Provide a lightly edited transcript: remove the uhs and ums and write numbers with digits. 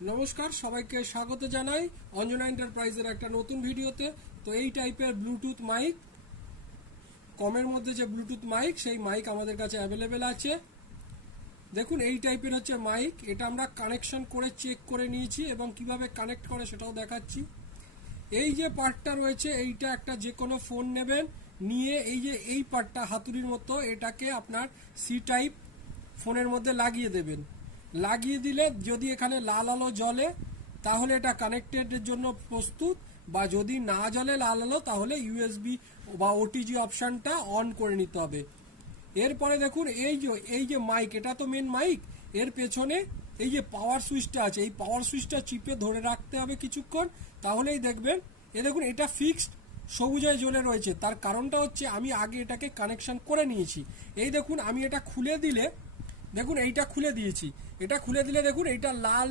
নমস্কার, সবাইকে স্বাগত জানাই অঞ্জনা এন্টারপ্রাইজের একটা নতুন ভিডিওতে। তো এই টাইপের ব্লুটুথ মাইক, কমের মধ্যে যে ব্লুটুথ মাইক, সেই মাইক আমাদের কাছে অ্যাভেলেবেল আছে। দেখুন, এই টাইপের হচ্ছে মাইক। এটা আমরা কানেকশন করে চেক করে নিয়েছি এবং কিভাবে কানেক্ট করে সেটাও দেখাচ্ছি। এই যে পার্টটা রয়েছে, এইটা একটা যে কোনো ফোন নেবেন, নিয়ে এই যে এই পার্টটা হাতুড়ির মতো, এটাকে আপনার সি টাইপ ফোনের মধ্যে লাগিয়ে দেবেন। লাগিয়ে দিলে যদি এখানে লাল আলো জ্বলে তাহলে এটা কানেক্টেডের জন্য প্রস্তুত, বা যদি না জ্বলে লাল আলো তাহলে ইউএসবি বা ওটিজি অপশানটা অন করে নিতে হবে। এরপরে দেখুন, এই যে মাইক, এটা তো মেন মাইক, এর পেছনে এই যে পাওয়ার সুইচটা আছে, এই পাওয়ার সুইচটা চিপে ধরে রাখতে হবে কিছুক্ষণ, তাহলেই দেখবেন দেখুন এটা ফিক্সড সবুজায় জ্বলে রয়েছে। তার কারণটা হচ্ছে আমি আগে এটাকে কানেকশন করে নিয়েছি। এই দেখুন, আমি এটা খুলে দিলে দেখুন এইটা খুলে দিয়েছি। এটা খুলে দিলে দেখুন এইটা লাল